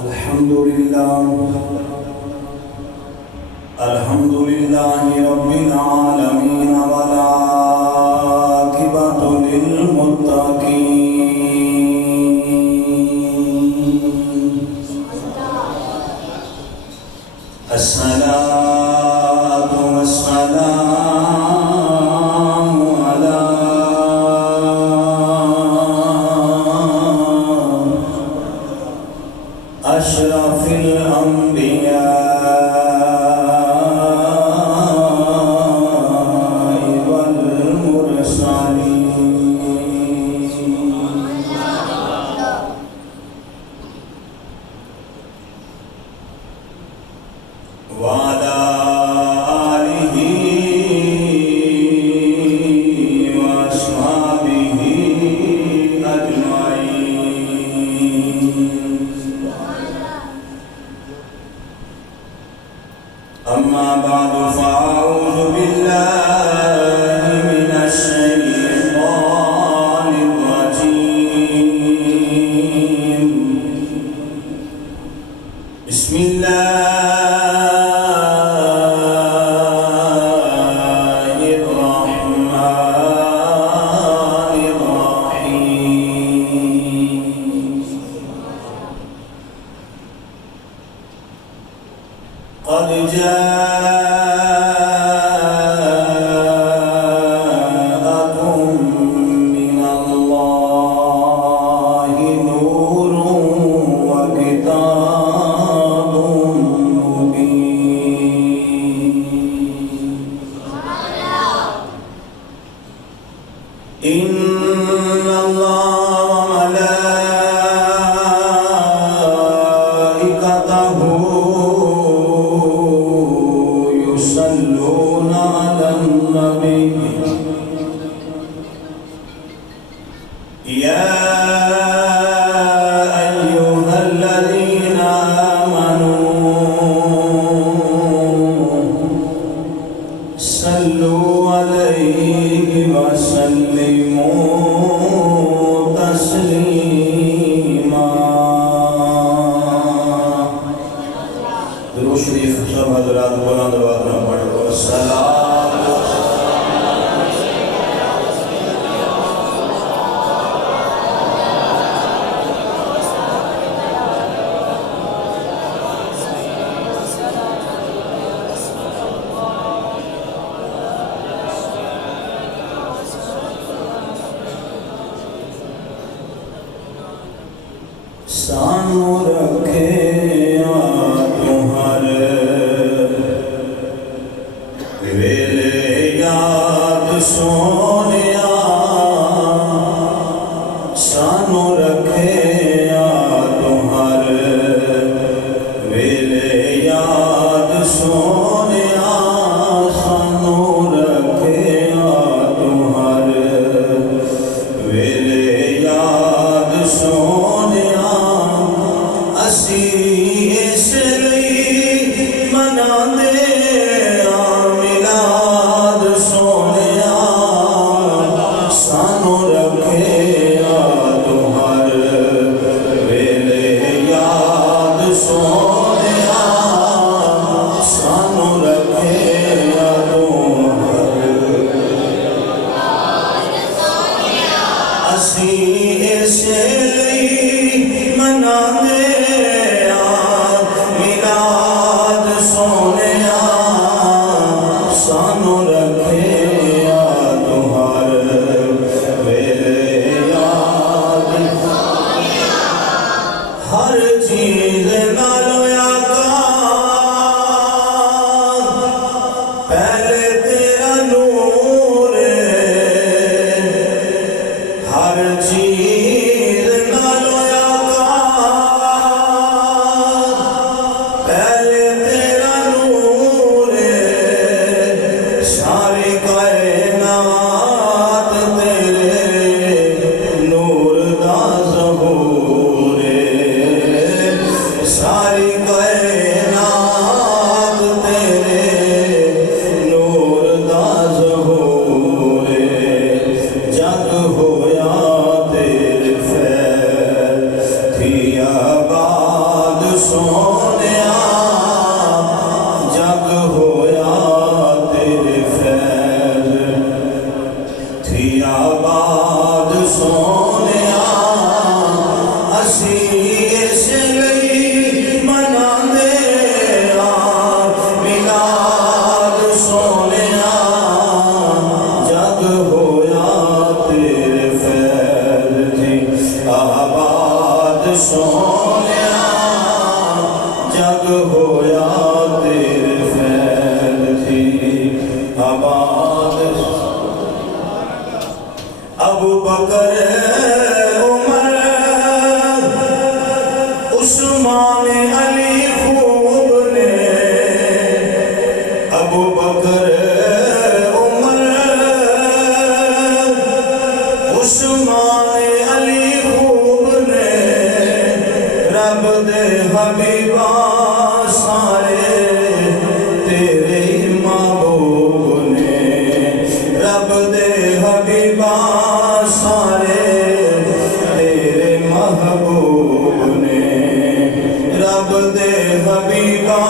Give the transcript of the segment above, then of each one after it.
الحمد لله رب العالمين والعاقبة للمتقين الصلاة والسلام على أشرف الأنبياء وعلى آله وأصحابه أجمعين أما بعد فأعوذ بالله من الشيطان الرجيم بسم الله قد جاءكم من الله نور وكتاب مبين إن الله وملائكته يصلون على النبي يا أيها الذين آمنوا صلوا عليه وسلموا تسليما درود شریف سب حضرات بلند آواز میں پڑھو السلام سانو رکھے تمہارے ویلے یاد سونیا سانو رکھے تمہارے ویلے یاد سونیا سانو رکھے تمہارے ویلے یاد سونیا اسی اس لئی مناندے میلاد سونیا سانو رکھے تمہارے ویلے یاد سونیا سانو رکھے تمہارے اسی اس لئی مناندے میلاد سونیا سانو رکھے تمہارے ویلے یاد ہر چیز نالو آقا پہلے تیرا نور ہر چیز نالو آقا پہلے تیرا نور ساری کائنات تیرے نور دا ظہور سونیا جگ ہویا تیرے فیض تھی آباد سونیا اسی اس لئی مناندے میلاد سونیا جگ ہویا تیرے فیض تھی آباد سونیا جگ ہویا تیرے فیض تھی آباد ابو بکر عمر عثمان علی خوب نے ابو بکر عمر عثمان علی خوب نے رب دے حبیبہ سارے تیرے محبوب نے رب دے حبیبہ سارے تیرے محبوب نے رب دے حبیبہ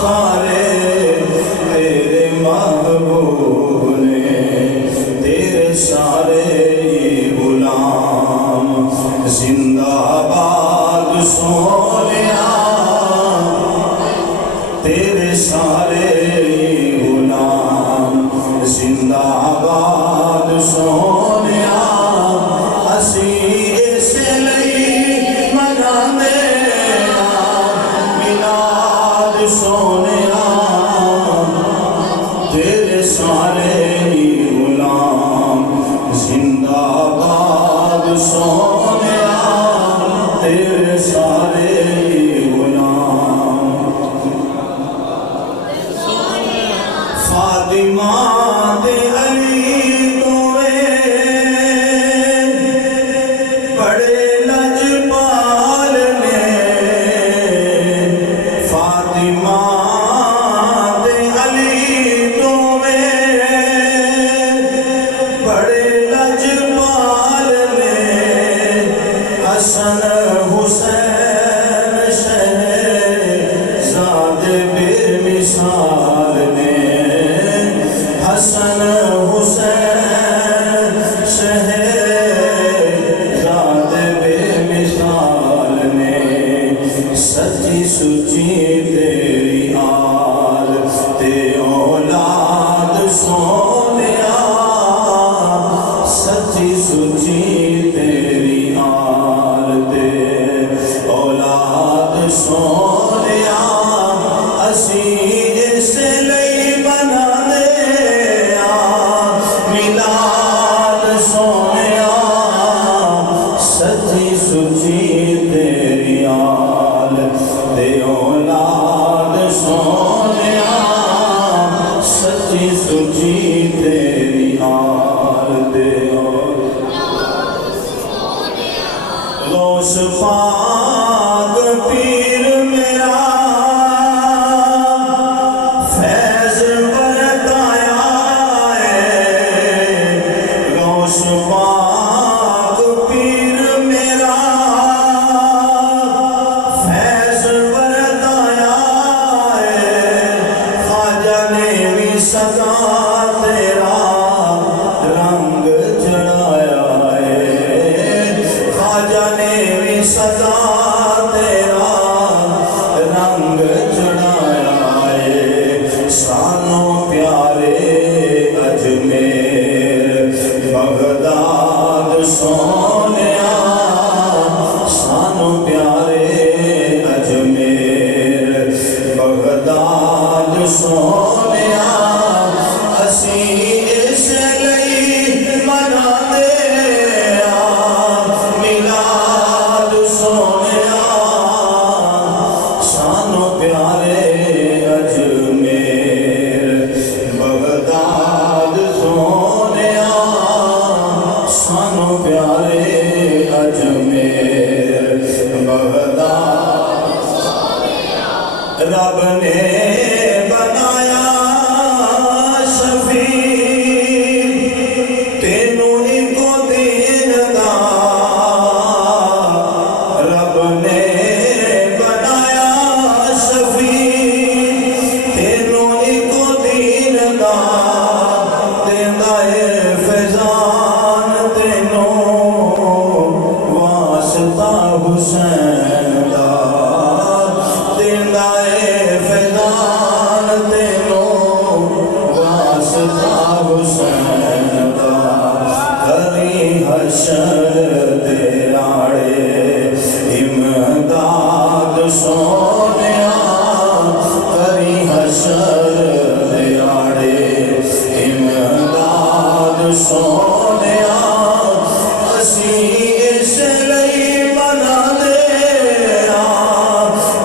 سارے تیرے محبوب نے تیرے سارے غلام زندہ آباد سونیا تیرے سارے غلام زندہ آباد سونیا اسی اس لئی مناندے میلاد سونیا تیرے سارے غلام زندہ آباد سونیا تیرے سارے غلام فاطمہ دے علی دوے بڑے لجپال نے فاطمہ دے علی دوے بڑے لجپال نے حسن حسین شہزاد بے مثال نے حسن حسین شہزاد بے مثال نے سچی سچی تیری آل تے اولاد سونیا سچی سچی تیری آل تے اولاد سونیا اسی اس لئی مناندے میلاد سونیا سچی سچی تیری آل تے اولاد سونیا سچی سچی تیری آل تے غوث پاک پیر میرا فیض برتایا ہے غوث پاک پیر میرا فیض برتایا ہے خواجہ نے بھی سدا تیرا رنگ چڑھایا ہے خواجہ نے بھی سدا تیرا رنگ چڑھایا ہے سانو پیارے اجمیر بغداد سونیا سانو پیارے اجمیر بغداد سونیا اسی اس لئی مناندے میلاد سونیا سانو پیارے اجمیر بغداد سونیا سانو پیارے اجمیر بغداد رب نے بنایا شفیع تینوں ایکو دین دا رب نے بنایا سونیا کری حشر دیاڑے امداد سونیا اسی اس لئی بنا دے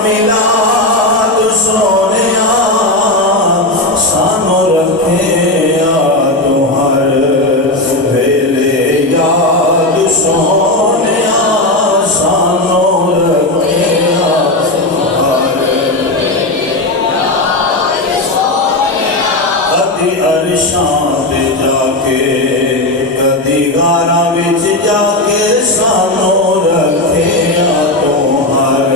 میلاد سونیا سانو رکھے یاد ہر ویلے یاد سونیا سانو رکھے یاد ہر کدی عرشاں تے جا کے کدی غاراں وچ جا کے سانو رکھے یاد ہر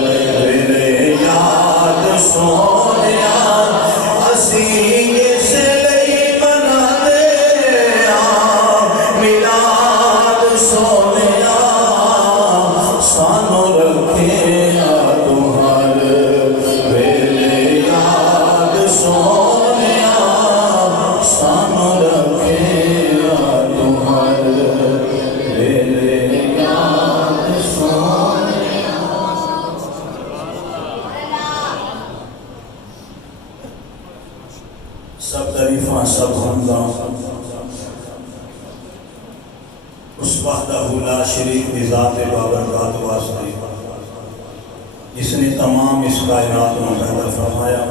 ویلے یاد سونیا اسی اس لئی بنا دے میلاد سونیا سانو رکھے یاد ہر ویلے یاد سونیا سانو رکھے یاد ہر ویلے یاد سونیا سب تعریفاں سب حمداں اس وحدہ لا شریک کی ذات بابرکات واسطے جس نے تمام اس کائنات میں پیدا فرمایا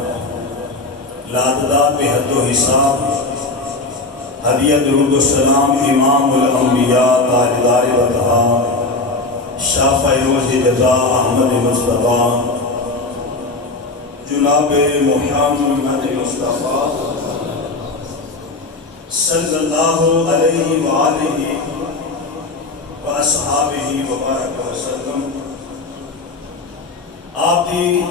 لاتعداد بے حد و حساب ہدیہ درود و سلام امام الانبیاء تاجدار وطہا شافع روز جزا احمد مصطفیٰ جناب محمد مصطفیٰ صلی اللہ علیہ وآلہ واصحابہ وبارک وسلم آپ دی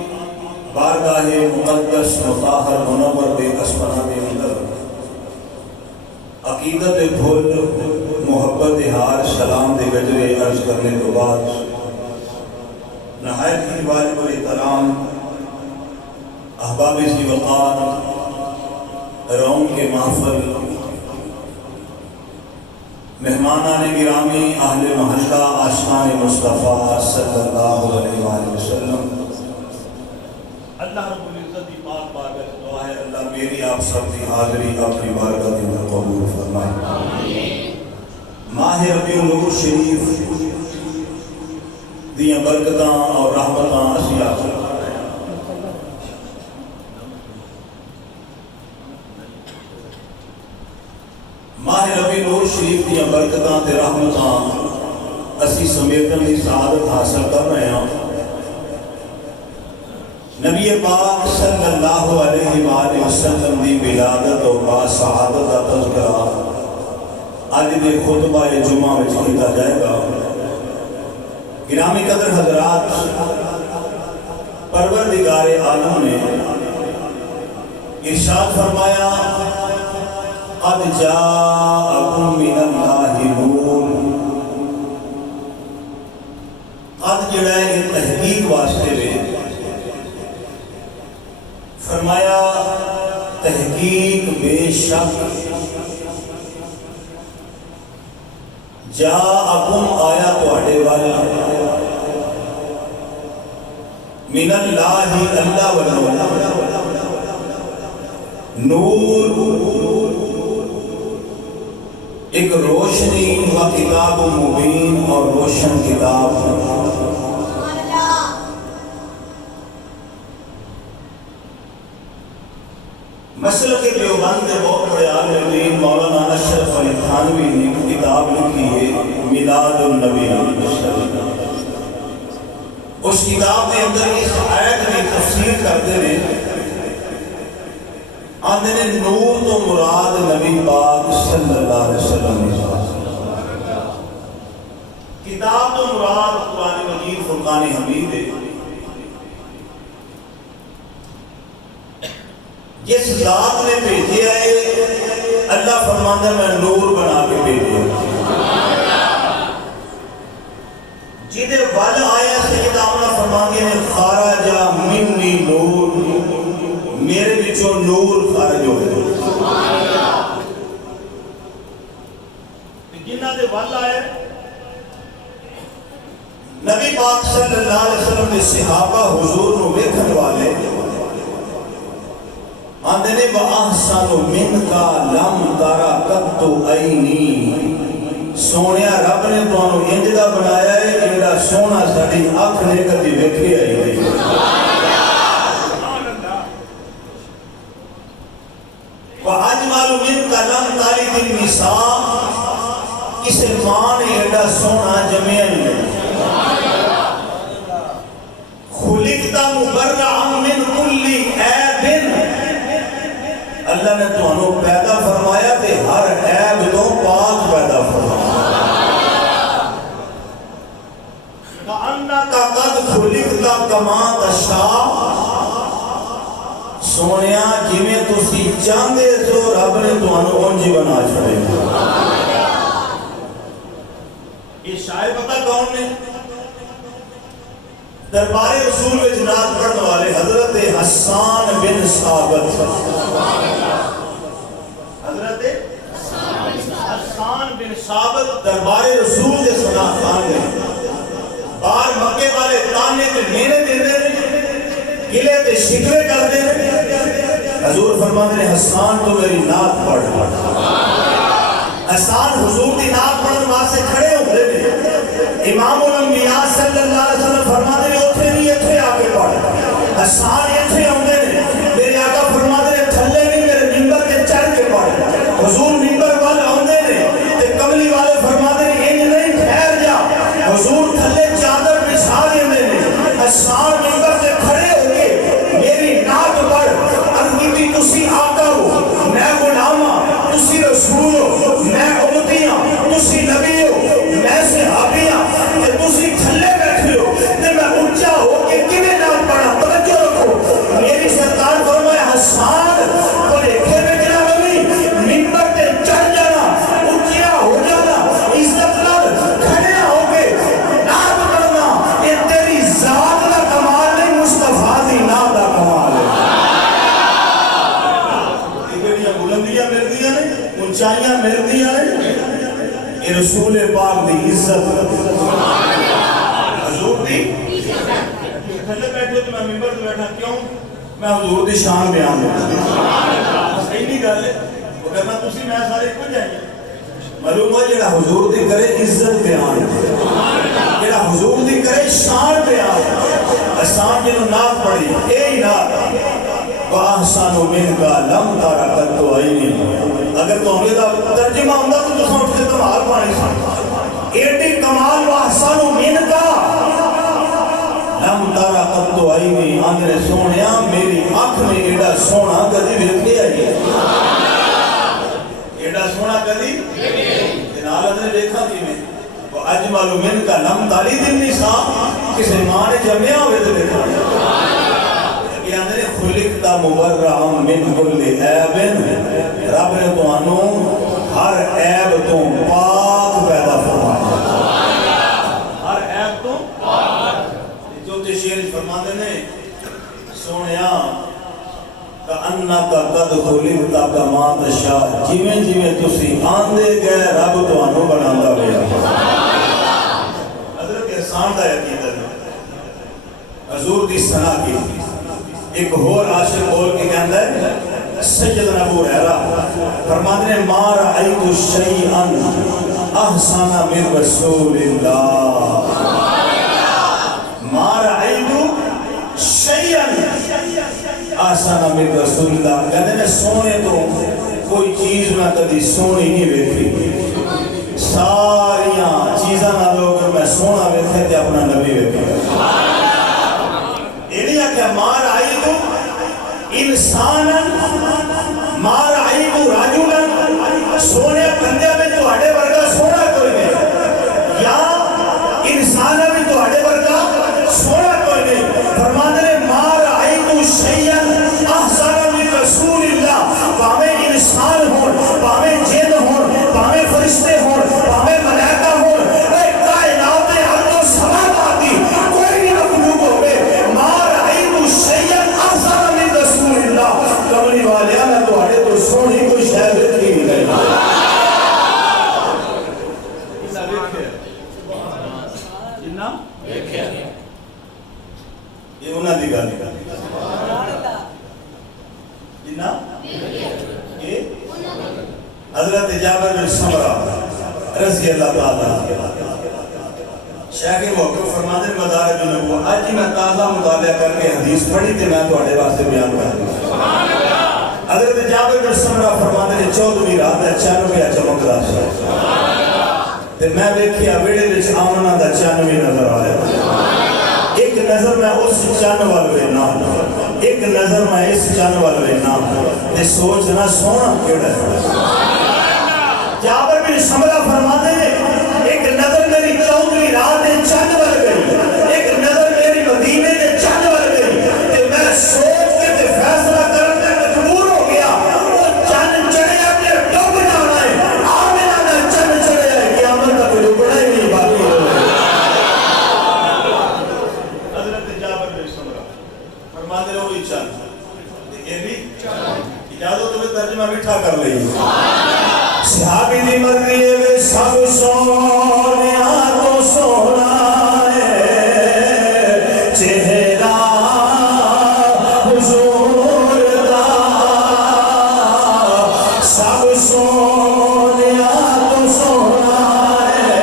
بارگاہ مقدس مطہر منور بے کسبانہ کے اندر عقیدت بھول محبت ہار سلام دے گجرے عرض کرنے کے بعد نہایت ہی واجب الاحترام احباب ذی وقار روم کے محفل مہمانان گرامی اہل محلہ عاشقان مصطفیٰ صلی اللہ علیہ وآلہ وسلم اللہ رب العزت کی پاک بارگاہ سے دعا ہے اللہ میری آپ سب کی حاضری اپنی بارگاہ کے اندر قبول فرمائے ماہ ربیع النور شریف دیاں برکتاں اور رحمتاں اسی حاصل کر رہے ہیں ماہ ربیع النور شریف دیاں برکتاں تے رحمتاں اسی سمیتن کی سعادت حاصل کر رہے ہیں نبی پاک صلی اللہ علیہ وآلہ وسلم دی ولادت اور باسعادت کا تذکرہ آج دے خطبہ جمعہ میں کیتا جائے گا گرامی قدر حضرات پروردگار عالم نے ارشاد فرمایا قد جاءکم من اللہ نور قد جڑا ہے تحقیق واسطے لے فرمایا تحقیق بے شک جاءکم آیا تواڈے والا من اللہ اللہ والنور نور ایک روشنی و کتاب مبین اور روشن کتاب مسلک دیوبند کے بہت بڑے عالم دین مولانا اشرف علی تھانوی نے کتاب لکھی ہے میلاد النبی اس کتاب کے اندر اس آیت کی تفسیر کرتے ہیں آندھے نے نور تو مراد نبی پاک صلی اللہ علیہ وسلم کتاب تو مراد قرآن مجید فرقان حمید ہے جس ذات نے بھیجے آئے اللہ فرماندہ میں نور بنا کے بھیجے جیدے والا آیا سید آمنہ فرماندے نے خارجہ منی نور میرے بچوں نور خارج ہو گئے جنہ دے والا ہے نبی پاک صلی اللہ علیہ وسلم کے صحابہ حضور نو ویکھن والے آندے نے وَأَحْسَنُ مِنْكَ لَمْ تَرَ قَطُّ عَيْنِي سونیا رب نے تانوں انج دا بنایا ہے جیڑا سونا ساڈی اکھ نے کدی ویکھیا ہی نہیں۔ وَأَجْمَلُ مِنْكَ لَمْ تَلِدِ النِّسَاءُ کسے ماں نے ایڈا سونا جمیا ہی نہیں۔ خُلِقْتَ مُبَرَّعًا مِنْ كُلِّ عَیْبٍ اللہ نے تانوں پیدا فرمایا تے ہر عیب تو پاک پیدا فرمایا۔ کَأَنَّكَ قَدْ خُلِقْتَ كَمَا تَشَاءُ سونیا جویں تسی چاہندے سو رب نے تانوں اونج بنا چھڑے۔ یہ شاعر پتہ کون نے؟ دربار رسول میں جنات پڑھنے والے حضرت حسان بن ثابت۔ حضرت حسان بن ثابت دربار رسول کے سنا خان گئے، بار مکے والے تانے کے مینے دیندے گلے تے شکوے کرتے حضور فرماتے ہیں حسان تو میری نعت پڑھ۔ حسان حضور کی نعت پڑھنے واسطے کھڑے ہوتے ہیں، امام الانبیاء صلی اللہ علیہ وسلم فرماتے ہیں اتھے نہیں اتھے آگے پڑھ۔ حسان اتھے ہوندے نے میرے آقا فرماتے ہیں تھلے نہیں میرے منبر کے چڑھ کے پڑھ۔ حضور منبر والے ہوندے نے تے کملی والے فرماتے ہیں انج نہیں ٹھہر جا، حضور تھلے چادر بچھا دیندے نے۔ حسان منبر سے کھڑے ہو کے میری نعت پڑھ، انگیتی تسی آقا ہو میں غلامہ، تسی رسول ہو میں امتیاں، تسی نبی ہو میں صحابیاں، کہ تسی تھلے بیٹھے ہو تے میں اونچا ہو کے کیویں نعت پڑھا۔ توجہ رکھو میری سرکار فرمایا حسان بھلیکھے وچ نہ رہی، منبر تے چڑھ جانا، اونچا ہو جانا، عزت نال کھڑے ہو کے نعت پڑھنا، یہ تیری ذات دا کمال نہیں مصطفیٰ دی نعت دا کمال ہے۔ یہ بلندیاں ملدیاں نے، اونچائیاں ملدیاں نے، یہ رسول پاک دی عزت حضور دی تھلے بیٹھے تو میں منبر تے بیٹھا کیوں؟ میں حضور دی شان بیان کرتا۔ صحیح نہیں گل ہے، وہ کہنا تسی میں سارے ایک جائیں معلوم ہے جڑا حضور دی کرے عزت بیان، جڑا حضور دی کرے شان بیان۔ حسان جنہوں نعت پڑھی اے نعت وَأَحْسَنُ مِنْكَ لَمْ تَرَ قَطُّ عَيْنِي اگر تو ہمیں دا ترجمہ ہوندہ تو تساں اٹھ کے کمال پانے سن ایڈی کمال وَأَحْسَنُ مِنْكَ لَمْ تَرَ قَطُّ عَيْنِي آندھے سونیا میری آنکھ میں ایڈا سونا کدی ویکھیا ہے، ایڈا سونا کدی جنال نے دیکھا کہ میں وَأَجْمَلُ مِنْكَ لَمْ تَلِدِ النِّسَاءُ کسے ماں نے جمعہ ہوئے تو دیکھا یعنی خلقت مبرعا من کل عیب رب نے تانوں ہر عیب تو پاک پیدا فرمایا، ہر عیب تو پاک۔ جو تشیر فرماتے نے سونیا کأنک قد خلقت کما تشاء جویں جویں تسی آندے گئے رب تانوں بناتا گیا۔ حضرت احسان دا عقیدہ حضور دی ثنا کی ایک اور عاشق بول کے کہتا ہے سیدنا ابو ہریرہ فرماتے ہیں ما رأیت شیئا احسن من رسول اللہ، ما رأیت شیئا احسن من رسول اللہ، کہتے ہیں سونے تو کوئی چیز میں کبھی سونی نہیں ویکھی، ساریاں چیزاں نہ لوگ میں سونا ویکھے تے اپنا نبی ویکھے۔ کہ ما رأیتو انسانا ما رأیتو راجولا سونے بندے میں تو ہڑے ورگا سونا کوئی نہیں، یا انسان میں تو ہڑے ورگا سونا کوئی نہیں۔ فرمانے ما رأیتو شیئا احسن من رسول اللہ، پاویں انسان ہون، پاویں جن ہون، پاویں فرشتے ہون، پاویں ملائکہ ہون، اے کائنات ارض و سماوات دی کوئی بھی مخلوق ہوئے شیئا احسن من رسول اللہ، کملی والیا میں تو ہڑے تو انہاں دی گل جنہ حضرت جابر بن سمرہ رضی اللہ تعالیٰ شیخ موقف فرماتے ہیں مدارج النبوہ آج میں تازہ مطالعہ کر کے حدیث پڑھی تھی میں تواڈے واسطے بیان کر دوں حضرت جابر بن سمرہ فرماتے ہیں 14ویں رات ہے چانویں چمک رہا ہے تے میں ویکھیا ویڑے وچ آمنہ دا چانویں نظر آیا ایک نظر میں اس چان وال وینا ایک نظر میں اس چان وال وینا تے سوچنا سونا کیڑا ہے جابر بن سمرہ فرماتے ہیں ایک نظر میری 14ویں رات چاند وال گئی ایک نظر میری مدینے کے چاند وال گئی تے میں سوچ کے تے فیصلہ کرنے مجبور ہو گیا وہ چاند چڑھیا تے ڈوب جانا ہے آمنہ دا چاند چڑھیا ہے قیامت کا کوئی ڈوبنا ہی نہیں باقی ہو حضرت جابر بن سمرہ فرماتے ہیں وہی چاند یہ بھی اجازت تمہیں ترجمہ میٹھا کر لئی صحابی دی مرضی ہے سب سونیا تو سونا ہے چہرہ حضور دا سب سونیا تو سونا ہے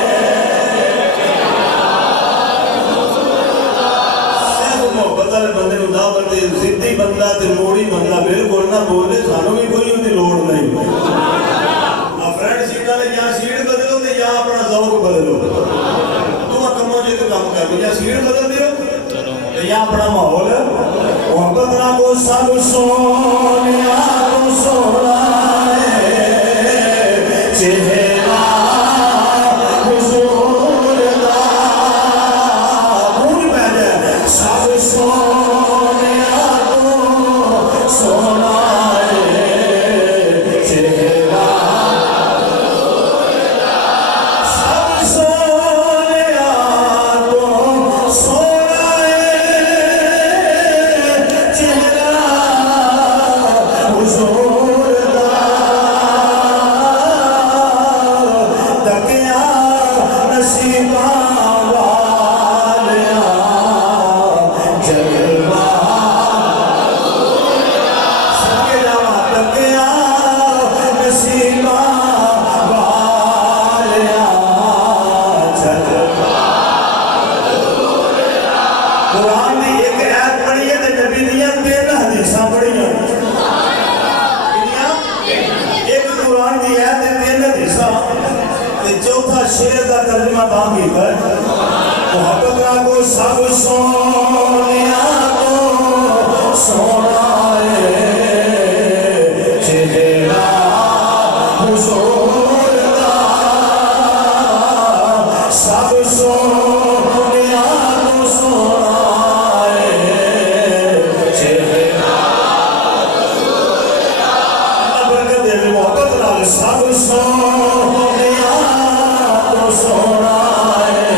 صرف محبت والے بندے نوں دعوت دے ضدی بندہ تے موڑی بندہ بالکل نہ بولے سانوں بھی کوئی اون دی لوڑ نہیں یا سیڑ بدلو تے یا اپنا ذوق بدلو تو کموں جے تو کام کر یا سیڑ بدل دیو یا اپنا ماحول محبت نہ کو سب سونیا تو سونا ہے چہرہ حضور دا بھول پہ جائے سب سونیا تو سونا شیر کا ترجمہ باقی کر محبت را کو سب سونیا تو سونا ہے چہرہ حضور دا سب سونیا تو سونا ہے چہرہ حضور دا اللہ برکت دے محبت را سب سونیا سونا ہے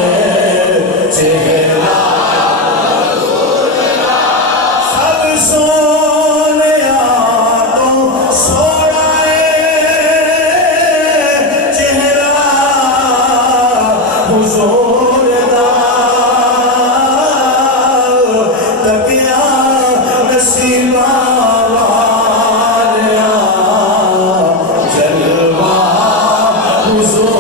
چہرہ حضور دا سب سونیا تو سونا ہے چہرہ حضور دا تکیا نصیبہ والیاں جلوہ حضور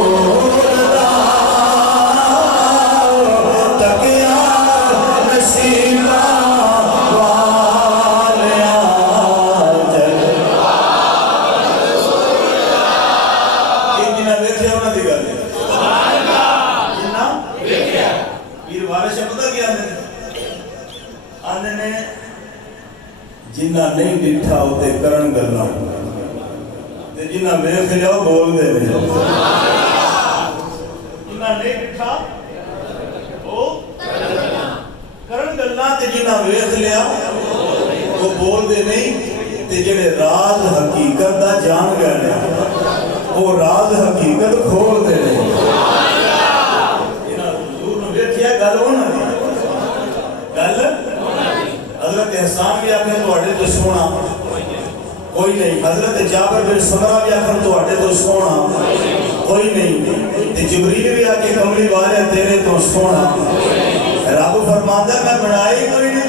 جنہ نہیں ڈٹھا ہوتے کرن گلنا جنہ ویکھ لیا بول دے جنہ نہیں ڈٹھا وہ کرن گلنا جنہ ویکھ لیا وہ بول دے نہیں تے جڑے راز حقیقت دا جان گئے وہ راز حقیقت کھول دے نہیں جنہ حضور نے ویکھیا گل ہونا گل حضرت احسان بھی آکھیں تو اڈے تو سونا کوئی نہیں حضرت جابر بن سمرہ بھی آکھیں تو اڈے تو سونا کوئی نہیں جبریل بھی آکھیں کملی والے تیرے تو سونا رب فرماتا ہے میں بنائی کوئی نہیں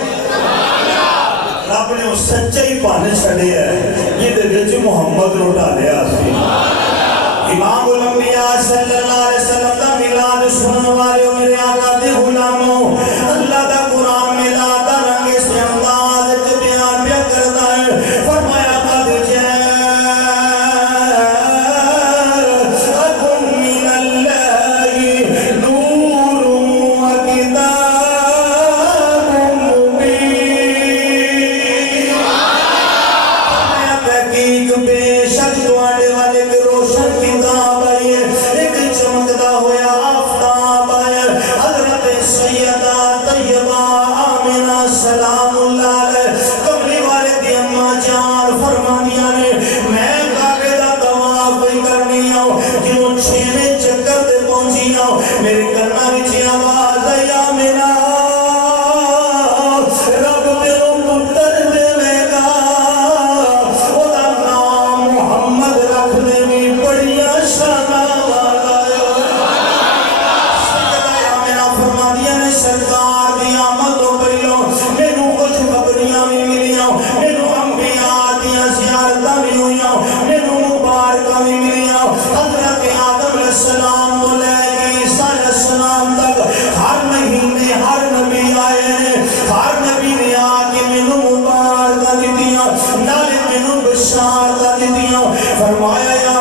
سچے ہی پن چھڑے ہے یہ محمد نو ڈالیا سی امام الانبیاء صلی اللہ علیہ وسلم دا میلاد سنن والے میرے آقا دے غلاموں اللہ دا قرآن میلاد دا رنگ اس انداز وچ بیان پیا کردا ہے فرمایا قد جاءکم من اللہ نور و کتاب مبین فرمایا تحقیق بے شک تواڈے والے روشن کتاب ہے ایک چمکدا ہویا آفتاب ہے حضرت سیدہ طیبہ آمنہ سلام اللہ علیہ کملی والے دی اماں جان فرمانیاں نے میں کعبے دا طواف کرنی ہوں جنوں چھویں چکر تے پہنچی ہوں میرے کنا وچ آواز آئی آمنہ رب تینوں پتر دے گا او دا نام محمد رکھ دے بڑیاں شاناں والا سیدہ آمنہ فرمانیاں نے سرکار دی آمد تو پہلو مینوں کچھ خبریاں بھی ملیاں مینوں انبیاء دیاں زیارتاں بھی ہوئیاں مینوں مبارکاں بھی ملیاں حضرت آدم علیہ السلام تو لے کے عیسیٰ علیہ السلام تک ہر مہینے ہر نبی آئے ہیں ہر نبی نے آ کے مینوں مبارکاں دتیاں نالے مینوں بشارتاں دتیاں فرمایا یا